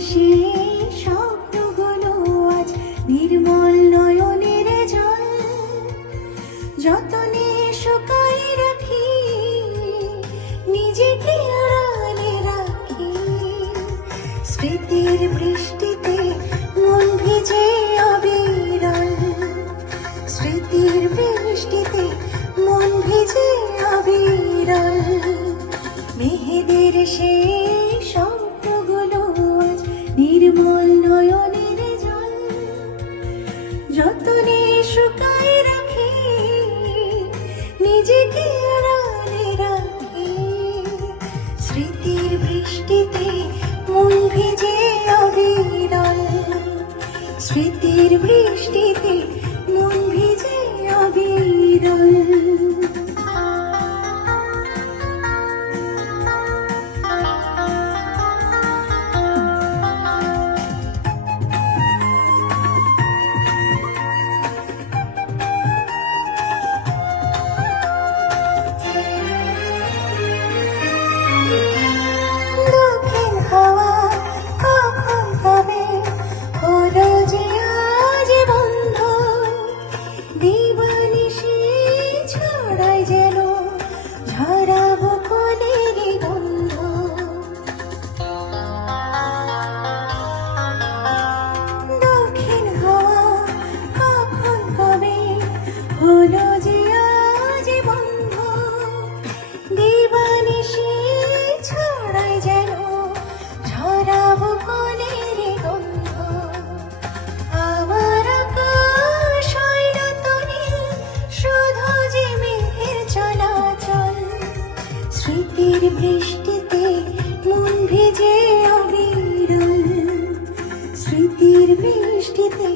সেই স্বপ্নগুলো আজ নির্মল নয়নের জল, যতনে শুকাই রাখি নিজেকে আড়ালে রাখি। স্মৃতির বৃষ্টিতে মন ভিজে অবিরল, স্মৃতির বৃষ্টিতে মন ভিজে অবিরল। মেহেদের সেই স্বপ্নগুলো আজ নির্মল নয়নের জল, যতনে শুকাই রাখি নিজেকে আড়ালে রাখি। স্মৃতির বৃষ্টিতে মন ভিজে অবিরল, স্মৃতির বৃষ্টিতে মন ভিজে অবিরল। দক্ষিণ হাওয়া কখন কবে হলো যে আজ বন্ধ, দিবানিশি ছড়ায় যেন ঝরাবো ফুলের গন্ধ। দক্ষিণ হাওয়া কখন কবে হলো যে আজ বন্ধ, দিবানিশি ছড়ায় যেন ঝরাবো ফুলের গন্ধ। আমার আকাশ হইল তরি শুধু যে মেঘের চলাচল, স্মৃতির বৃষ্টিতে মন ভিজে অবিরল, স্মৃতির বৃষ্টিতে